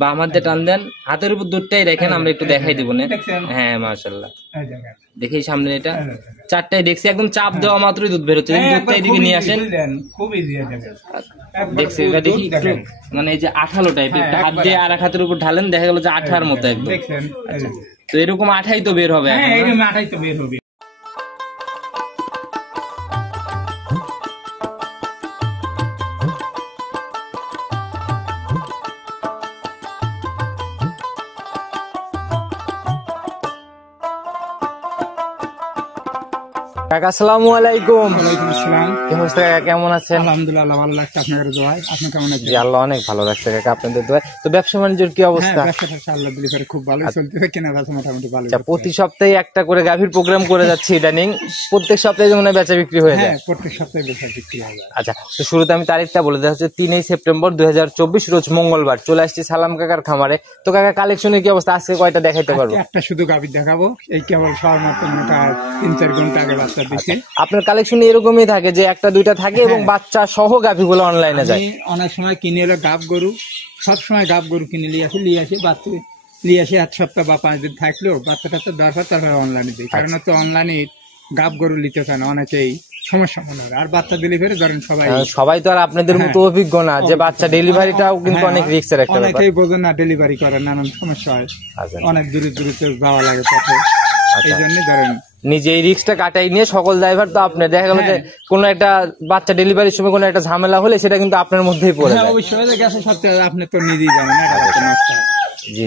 বা আমাদের টান দেন, হাতের উপর দুধটাই দেখেন, আমরা একটু দেখাই দিব না। হ্যাঁ মাশাআল্লাহ, দেখি সামনে এটা চারটাই দেখছি, একদম চাপ দেওয়া মাত্রই দুধ বেরোচ্ছে। দুধটা এদিকে নিয়ে আসেন, খুব ইজি দেখছি এটা দেখি একটু, মানে এই যে আঠালো টাইপের, হাত দিয়ে আর এক হাতের উপর ঢালেন, দেখা গেল যে আঠার মতো একদম। আচ্ছা, তো এরকম আঠাই তো বের হবে এখন, এরকম আঠাই তো বের হবে। কাকা আসসালামু আলাইকুম। ওয়ালাইকুম আসসালাম। কি অবস্থা কাকা, কেমন আছেন? আলহামদুলিল্লাহ, ভালো লাগছে আপনাদের দোয়ায়। আপনি কেমন আছেন? জি আল্লাহ অনেক ভালো রাখছে কাকা, আপনাদের দোয়ায়। তো ব্যবসা বাণিজ্যের কি অবস্থা? ব্যবসা আল্লাহ দিলে পরে খুব ভালোই চলতেছে, কেনা বেচা মোটামুটি ভালো। আচ্ছা, প্রতি সপ্তাহে একটা করে গাভীর প্রোগ্রাম করে যাচ্ছি ইদানিং, প্রত্যেক সপ্তাহে যেমন বেচা বিক্রি হয়ে যায়। প্রত্যেক সপ্তাহে বেচা বিক্রি হয়। আচ্ছা, তো শুরুতে আমি তারিখটা বলে দেওয়া হচ্ছে 3 সেপ্টেম্বর 2024 রোজ মঙ্গলবার। চলে আসছি সালাম কাকার খামারে। তো কাকা কালেকশনের কি অবস্থা, আজকে কয়টা দেখাইতে পারবো? একটা শুধু গাভী দেখাবো, এই কেবল সবেমাত্র 3-4 ঘন্টা আগে বাচ্চা দিচ্ছে। আপনার কালেকশন এরকমই থাকে যে একটা দুইটা থাকে এবং বাচ্চা সহ গাভীগুলো অনলাইনে যায়? অনেক সময় কিনে এলো গাব গরু, সবসময় গাব গরু কিনে নিয়ে আসি বাচ্চা নিয়ে আসি 1 সপ্তাহ বা 5 দিন থাকলেও বাচ্চাটা তো দরকার, তারপরে অনলাইনে দিই। কারণ তো অনলাইনে গাব গরু নিতে চায় না অনেকেই, সমস্যা মনে হয়। আর বাচ্চা ডেলিভারি ধরেন সবাই তো আর আপনাদের মতো অভিজ্ঞ না যে বাচ্চা ডেলিভারিটাও কিন্তু অনেক রিস্কের একটা ব্যাপার। অনেকেই বোঝে না, ডেলিভারি করে নানান সমস্যা হয়, অনেক দূরে দূরে যাওয়া লাগে পথে। এই জন্য ধরেন নিজে এই রিস্কটা কাটাই নিয়ে সকল ড্রাইভার তো আপনি, দেখা গেল যে কোনো একটা বাচ্চা ডেলিভারির সময় কোনো একটা ঝামেলা হলে সেটা কিন্তু আপনার মধ্যেই পড়ে যায়। অবশ্যই গেছে সত্যি, আপনি তো নিজেই জানেন না। জি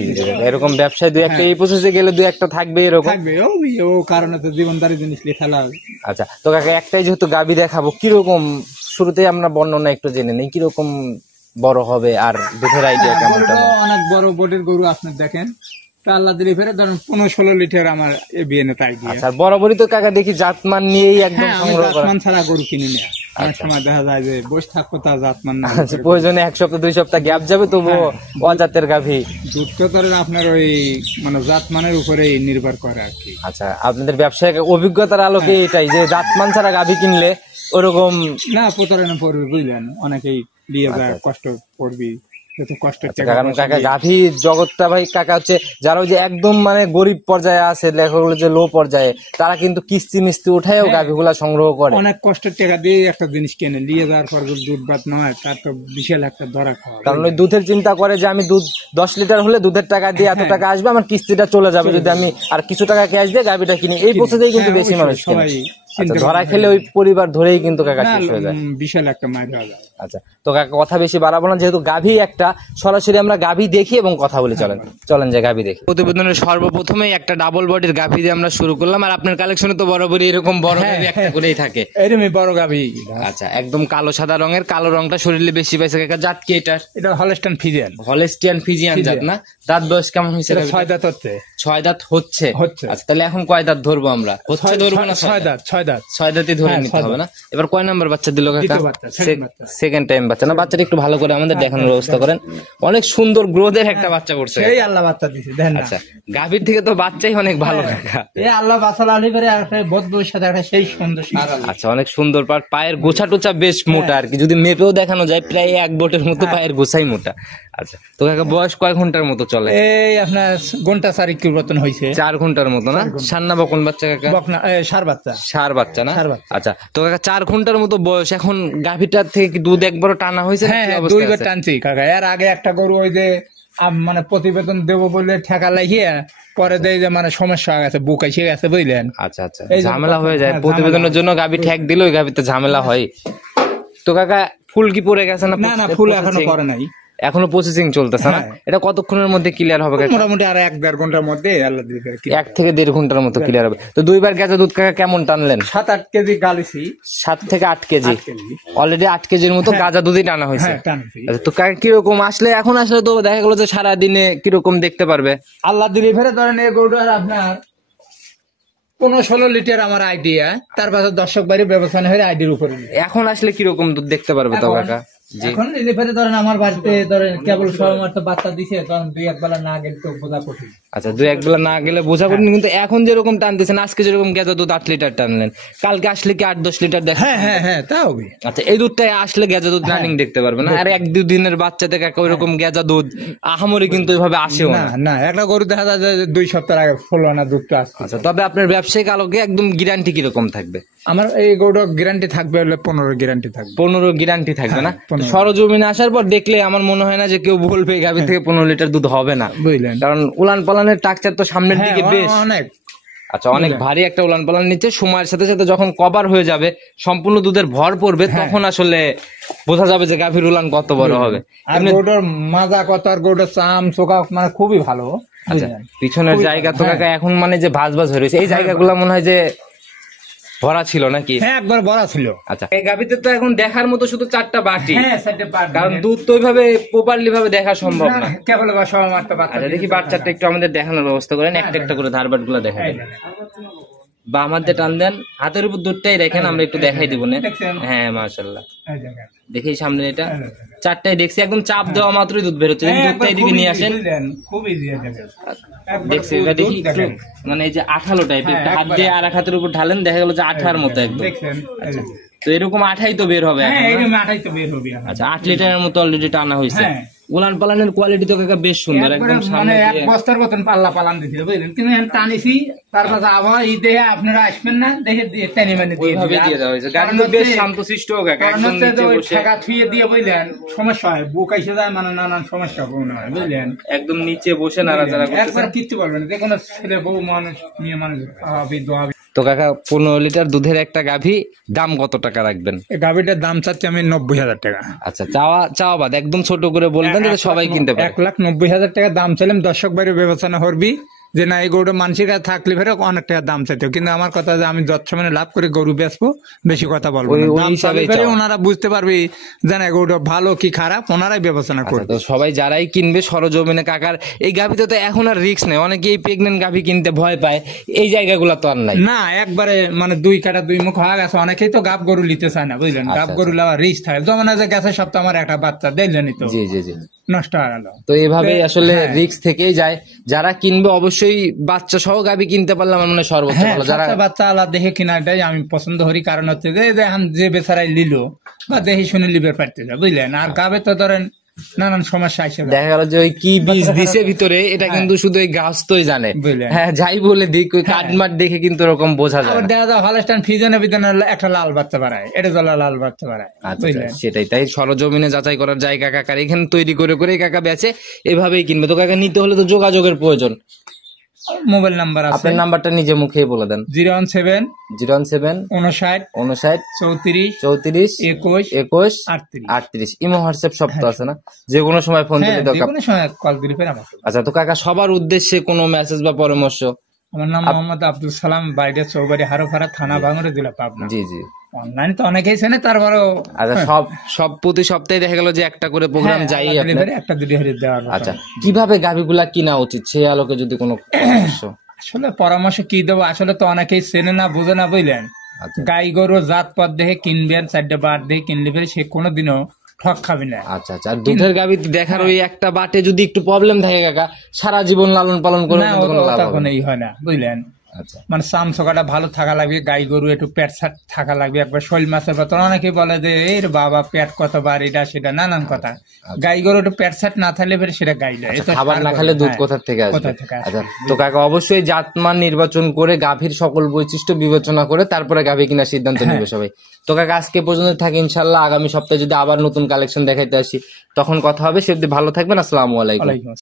এরকম ব্যবসায় দুই একটা এই প্রসেসে গেলে দুই একটা থাকবে, এরকম থাকবে। ও কারণে তো জীবনদারি জিনিস লেখা লাগে। আচ্ছা, তো কাকা একটাই যেহেতু গাবি দেখাবো, কিরকম শুরুতেই আমরা বর্ণনা একটু জেনে নেই, কিরকম বড় হবে আর দুধের আইডিয়া কেমন? অনেক বড় বডির গরু আপনি দেখেন, আল্লাহ দিলে ফেরে ধরেন 15-16 লিটার আমার বিএনএ তাই দিয়ে। আচ্ছা, বরাবরই তো কাকা দেখি জাতমান নিয়েই একদম সংগ্রহ করা। জাতমান ছাড়া গরু কিনি না। অনেক সময় দেখা যায় যে বসে থাকবো তা জাতমান না, প্রয়োজনে 1 সপ্তাহ 2 সপ্তাহ গ্যাপ যাবে, তবুও অজাতের গাভী। দুধ তো ধরেন আপনার ওই মানে জাতমানের উপরেই নির্ভর করে আর কি। আচ্ছা, আপনাদের ব্যবসায়িক অভিজ্ঞতার আলোকে এটাই যে জাতমান ছাড়া গাভী কিনলে ওরকম না প্রতারণা পড়বে, বুঝলেন? অনেকেই দিয়ে যায়, কষ্ট পড়বি। কারণ কাকা গাভী জগৎটা ভাই কাকা হচ্ছে যারা ওই যে একদম মানে গরিব পর্যায়ে আছে, লেখা হলো যে লো পর্যায়ে, তারা কিন্তু কিস্তি মিস্তি উঠায়ও গাভীগুলা সংগ্রহ করে, অনেক কষ্টের টাকা দিয়ে একটা জিনিস কেনে, নিয়ে যাওয়ার পর দুধ ভাত নয়, তার তো বিশাল একটা ধরা খাওয়া। কারণ ওই দুধের চিন্তা করে যে আমি দুধ 10 লিটার হলে দুধের টাকা দিয়ে এত টাকা আসবে, আমার কিস্তিটা চলে যাবে, যদি আমি আর কিছু টাকা ক্যাশ দিয়ে গাভীটা কিনি। এই প্রসেসেই কিন্তু বেশি মানুষ কিনে। আচ্ছা, ধরা খেলে ওই পরিবার ধরেই কিন্তু কাকা শেষ হয়ে যায়, বিশাল একটা মার হয়ে যায়। আচ্ছা, তো কাকা কথা বেশি বাড়াবো না, যেহেতু গাভী একটা, সরাসরি আমরা গাভী দেখি এবং কথা বলি। চলেন যে গাভী দেখি। প্রতিবেদনের সর্বপ্রথমেই একটা ডাবল বডির গাভী দিয়ে আমরা শুরু করলাম। আর আপনার কালেকশনে তো বরাবরই এরকম বড় গাভী একটা করেই থাকে, এরকমই বড় গাভী। আচ্ছা, একদম কালো সাদা রঙের, কালো রংটা শরীরে বেশি পাইছে কাকা। জাত কি এটা? এটা হলস্টাইন ফ্রিজিয়ান। হলস্টিয়ান ফ্রিজিয়ান জাত না? দাঁত বয়স কেমন হয়েছে? 6 দাঁত হচ্ছে। 6 দাঁত হচ্ছে। আচ্ছা, তাহলে এখন কয় দাঁত ধরবো আমরা? হচ্ছে ধরবো না? 6 দাঁত। 6 দাঁতই ধরে নিতে হবে না? এবার কয় নাম্বার বাচ্চা দিল কাকা? সেকেন্ড টাইম বাচ্চা না? বাচ্চাটা একটু ভালো করে আমাদের দেখানোর ব্যবস্থা করেন। অনেক সুন্দর গ্রোথের একটা বাচ্চা করছে, সেই আল্লাহ বাচ্চা দিছে দেখেন না। আচ্ছা, গাভীর থেকে তো বাচ্চাই অনেক ভালো কাকা। এই আল্লাহ বাচ্চা লালি করে একটা বদবুর সাথে একটা সেই সুন্দর। আচ্ছা, অনেক সুন্দর। পায়ের গোছা টোছা বেশ মোটা আর কি, যদি মেপেও দেখানো যায় প্রায় 1 বোটের মতো পায়ের গোছাই মোটা। আচ্ছা, তো কাকা বয়স কয় ঘন্টার মতো চলে? এই আপনার ঘন্টা 4 পরিবর্তন হয়েছে। 4 ঘন্টার মতো না? সার না বকন বাচ্চা কাকা? বকনা, সার বাচ্চা। সার বাচ্চা না? আচ্ছা, তো কাকা 4 ঘন্টার মতো বয়স, এখন গাভীটার থেকে কি দুধ একবারও টানা হয়েছে? হ্যাঁ, 2 বার টানছি কাকা। এর আগে একটা গরু ওই যে মানে প্রতিবেদন দেবো বলে ঠেকা লাগিয়ে পরে দেয় যে মানে সমস্যা হয়ে গেছে, বুক এসে গেছে, বুঝলেন? আচ্ছা আচ্ছা, ঝামেলা হয়ে যায় প্রতিবেদনের জন্য, গাভী ঠেক দিলে ওই গাভীতে ঝামেলা হয়। তো কাকা ফুল কি পড়ে গেছে না? না, ফুল এখনো পড়ে নাই, এখনো প্রসেসিং চলতেছে না? এটা কতক্ষণের মধ্যে ক্লিয়ার হবে? মোটামুটি আর 1-1.5 ঘন্টার মধ্যে। 1 থেকে 1.5 ঘন্টার মতো ক্লিয়ার হবে। তো 2 বার গেছে দুধ কাকা কেমন টানলেন? 7-8 কেজি গালিছি। 7 থেকে 8 কেজি অলরেডি 8 কেজির মতো গাজা দুধই টানা হয়েছে। তো কাকা কিরকম আসলে, এখন আসলে তো দেখা গেল যে সারাদিনে কিরকম দেখতে পারবে? আল্লাহ দিলে ফেরে ধরেন এই গরুটার আপনার 15-16 লিটার আমার আইডিয়া, তার পাশে দর্শক বাড়ির ব্যবস্থা হয়ে আইডির উপরে। এখন আসলে কিরকম দুধ দেখতে পারবে তো কাকা? জি। এখন লিভারে ধরেন আমার বাড়িতে ধরেন কেবল সবেমাত্র বাচ্চা দিছে, তখন 2-1 বেলা না গেলে তো বোঝা কঠিন। আচ্ছা, 2-1 বেলা না গেলে বোঝা কঠিন, কিন্তু এখন যেরকম টানতেছেন, আজকে যেরকম গেজা দুধ 8 লিটার টানলেন, কালকে আসলে কি 8-10 লিটার দেখা? হ্যাঁ তা হবে। আচ্ছা, এই দুধটাই আসলে গেজা দুধ রানিং দেখতে পারবে না। আর 1-2 দিনের বাচ্চা থেকে ওইরকম গেজা দুধ আহামরি কিন্তু এভাবে আসেও না। না একটা গরু দেখা যায় যে 2 সপ্তাহ আগে ফুল আনা দুধটা আসছে। আচ্ছা, তবে আপনার ব্যবসায়িক আলোকে একদম গ্যারান্টি কিরকম থাকবে? আমার এই গরুটা গ্যারান্টি থাকবে হলে 15 গ্যারান্টি থাকবে। 15 গ্যারান্টি থাকবে না? 15 সরজমিনে আসার পর দেখলে আমার মনে হয় না যে কেউ বলবে গাভী থেকে 15 লিটার দুধ হবে না, বুঝলেন? কারণ উলান পালানের টাকচার তো সামনের দিকে বেশ অনেক। আচ্ছা, অনেক ভারী একটা উলান পালান নিচ্ছে। সময়ের সাথে সাথে যখন কভার হয়ে যাবে, সম্পূর্ণ দুধের ভর পড়বে, তখন আসলে বোঝা যাবে যে গাভীর উলান কত বড় হবে। আর গরুটার মাজা কত, আর গরুটার চাম চোখা মানে খুবই ভালো। আচ্ছা, পিছনের জায়গা তো কাকা এখন মানে যে ভাঁজ ভাঁজ হয়ে রয়েছে, এই জায়গাগুলো মনে হয় যে ভরা ছিল নাকি? হ্যাঁ একবার ভরা ছিল। আচ্ছা, এই গাভীতে তো এখন দেখার মতো শুধু 4টা বাটি, হ্যাঁ 4টে পাট, কারণ দুধ তো ওইভাবে প্রপারলি ভাবে দেখা সম্ভব না। কেবল বা সবেমাত্র বাচ্চা। আচ্ছা, দেখি বাচ্চাটা একটু আমাদের দেখানোর ব্যবস্থা করেন, একটা একটা করে ধারবাট গুলো দেখাই বা আমাদের টান দেন, হাতের উপর দুধটাই রেখেন, আমরা একটু দেখাই দিব না। হ্যাঁ মাশাআল্লাহ, দেখি সামনে এটা 4টাই দেখছি, একদম চাপ দেওয়া মাত্রই দুধ বেরোচ্ছে। দুধটা এদিকে নিয়ে আসেন, খুব ইজি দেখছি এটা, দেখি একটু মানে এই যে আঠালো টাইপের, একটা হাত দিয়ে আর এক হাতের উপর ঢালেন, দেখা গেল যে আঠার মতো একদম। আচ্ছা, তো এরকম আঠাই তো বের হবে এখন, না? আচ্ছা, 8 লিটারের মতো অলরেডি টানা হয়েছে। উলান পালানের কোয়ালিটি তো কাকা বেশ সুন্দর, একদম মানে সামনে এক দিয়ে। বস্তার মতন পাল্লা পালান দিছিল, বুঝলেন? কিন্তু এখন টানিছি, তারপর আবার এই দেহে আপনারা আসবেন না, দেখে টেনে মানে দিয়ে ওইভাবে দিয়ে দেওয়া হয়েছে। গাড়ি তো বেশ শান্তশিষ্ট কাকা, একদম নিচে বসে ঠেকা থুয়ে দিয়ে, বুঝলেন, সমস্যা হয়, বুক এসে যায়, মানে নানান সমস্যা মনে হয়, বুঝলেন? একদম নিচে বসে নাড়াচাড়া করতেছে। একবার কিচ্ছু বলবেন না, যে কোনো ছেলে বউ মানুষ মেয়ে মানুষ খাওয়াবি দোয়াবি। তো কাকা 15 লিটার দুধের একটা গাভী দাম কত টাকা রাখবেন? এই গাভিটার দাম চাচ্ছি আমি 90,000 টাকা। আচ্ছা, চাওয়া বাদ একদম ছোট করে বলবেন যাতে সবাই কিনতে পারে। 1,90,000 টাকা দাম চাইলাম, দর্শক বাইরে বিবেচনা করবি যে না এই গরুটা মানসিক থাকলে ফেরে অনেক টাকা দাম চাইতে, কিন্তু আমার কথা যে আমি যৎসমানে লাভ করে গরু বেচবো, বেশি কথা বলবো না। ওই দাম হিসাবেই চাইলে চাওয়া। ওনারা বুঝতে পারবি যে না গরুটা ভালো কি খারাপ, ওনারাই বিবেচনা আচ্ছা, করবে। তো সবাই যারাই কিনবে সরজমিনে কাকার এই গাভীতে তো এখন আর রিস্ক নেই, অনেকেই প্রেগনেন্ট গাভী কিনতে ভয় পায়, এই জায়গাগুলো তো আর নাই। না একবারে মানে 2 কাটা 2 মুখ হয়ে গেছে, অনেকেই তো গাব গরু নিতে চায় না, বুঝলেন? গাব গরু লাওয়া রিস্ক থাকে, যেমন যে গেছে সপ্তাহ আমার একটা বাচ্চা দেখলেনি তো জি জি জি, নষ্ট হয়ে গেল। তো এভাবেই আসলে রিস্ক থেকেই যায়। যারা কিনবে অবশ্যই বাচ্চা সহ গাভী কিনতে পারলে আমার মনে হয় সর্বোচ্চ হ্যাঁ ভালো। যারা বাচ্চা আলাদা দেখে কিনাটাই আমি পছন্দ করি, কারণ হচ্ছে যে এখন যে বেচারাই লিলো বা দেখে শুনে লিবের পারতে যায়, বুঝলেন? আর গাবে তো ধরেন নানান সমস্যা আসে, দেখা গেল যে ওই কি বীজ দিছে ভিতরে, এটা কিন্তু শুধু এই গাছতই জানে। বুঝলেন? হ্যাঁ, যাই বলে দিক, ওই কাঠমাট দেখে কিন্তু ওরকম বোঝা যায় আবার না। দেখা যায় হলস্টাইন ফিজনে বিজনে একটা লাল বাচ্চা বাড়ায়, এটা জলা লাল বাচ্চা বাড়ায়, আচ্ছা, বুঝলেন? সেটাই, তাই সরজমিনে যাচাই করার জায়গা কাকার এখানে তৈরি করে করে কাকা বেচে, এভাবেই কিনবে। তো কাকা নিতে হলে তো যোগাযোগের প্রয়োজন। মোবাইল নাম্বার আছে, আপনার নাম্বারটা নিজে মুখেই বলে দেন। 017 017 59 59 34 34 21 21 38। 38। ইমো হোয়াটসঅ্যাপ সব তো আছে না? যে কোনো সময় ফোন হ্যাঁ দিলে যে দরকার। কোনো সময় কল দিলে ফের আমাকে। আচ্ছা, তো কাকা সবার উদ্দেশ্যে কোনো মেসেজ বা পরামর্শ? আমার নাম মোহাম্মদ আব্দুল সালাম, বাইরে চৌবাড়ি হারোপাড়া, থানা ভাঙড়ে, জেলা পাবনা। জি জি। অনলাইন তো অনেকেই চেনে, তারপরেও আচ্ছা, সব প্রতি সপ্তাহে দেখা গেল যে একটা করে প্রোগ্রাম যাই আপনার। ডেলিভারি একটা দুটি হারিয়ে দেওয়ার কথা। আচ্ছা, কিভাবে গাভীগুলা কিনা উচিত সেই আলোকে যদি কোনো পরামর্শ? আসলে পরামর্শ কি দেবো, আসলে তো অনেকেই চেনে না, বোঝে না, বুঝলেন? আচ্ছা গাই গরু জাত পথ দেখে কিনবেন, 4টে বার দেখে কিনলে ফেরে সে কোনোদিনও ঠক খাবি না। আচ্ছা আচ্ছা, আর দুধের গাভী দেখার ওই একটা বাটে যদি একটু প্রবলেম থাকে কাকা, সারা জীবন লালন পালন করে না কিন্তু কোনো লাভ হবে তখন না। এই হয় না, বুঝলেন? আচ্ছা মানে চাম চোখাটা ভালো থাকা লাগবে, গাই গরু একটু পেট সাট থাকা লাগবে, একবার শৈল মাছের মতন। অনেকে বলে যে এই রে বাবা পেট কতবার, এটা সেটা নানান কথা। গাই গরু একটু পেট সাট না থাকলে ফের সেটা গাই নয়। আচ্ছা, খাবার না খেলে দুধ কোথা থেকে আসবে? কোথা থেকে আসবে? আচ্ছা, তো কাকা অবশ্যই জাতমান নির্বাচন করে গাভীর সকল বৈশিষ্ট্য বিবেচনা করে তারপরে গাভী কিনার সিদ্ধান্ত নেবে সবাই। তো কাকা আজকে পর্যন্ত থাকি, ইনশাল্লাহ আগামী সপ্তাহে যদি আবার নতুন কালেকশন দেখাইতে আসি তখন কথা হবে। সে অবধি ভালো থাকবেন। আসসালামু আলাইকুম। ওয়ালাইকুম আসসালাম।